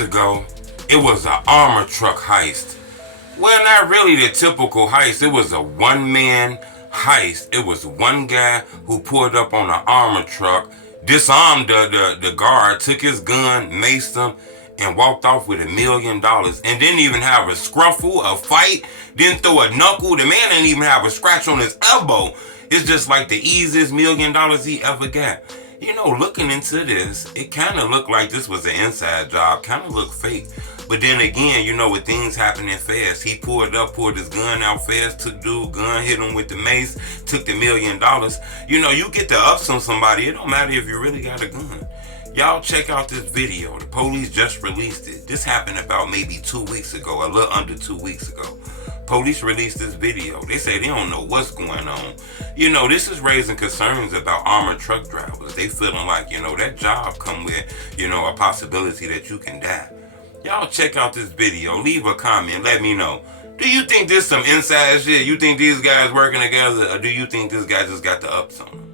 weeks ago, it was an armor truck heist. Well, not really the typical heist. It was a one-man heist. It was one guy who pulled up on an armor truck, disarmed the guard, took his gun, maced him, and walked off with $1 million. And didn't even have a scruffle, a fight, didn't throw a knuckle. The man didn't even have a scratch on his elbow. It's just like the easiest $1 million he ever got. You know, looking into this, it kind of looked like this was an inside job, kind of looked fake. But then again, you know, with things happening fast, he pulled his gun out fast, took dude gun, hit him with the mace, took the $1 million. You know, you get the ups on somebody, it don't matter if you really got a gun. Y'all check out this video. The police just released it. This happened about maybe 2 weeks ago, a little under 2 weeks ago. Police released this video. They say they don't know what's going on. You know, this is raising concerns about armored truck drivers. They feeling like, you know, that job come with, you know, a possibility that you can die. Y'all check out this video. Leave a comment. Let me know. Do you think this some inside shit? You think these guys working together? Or do you think this guy just got the ups on him?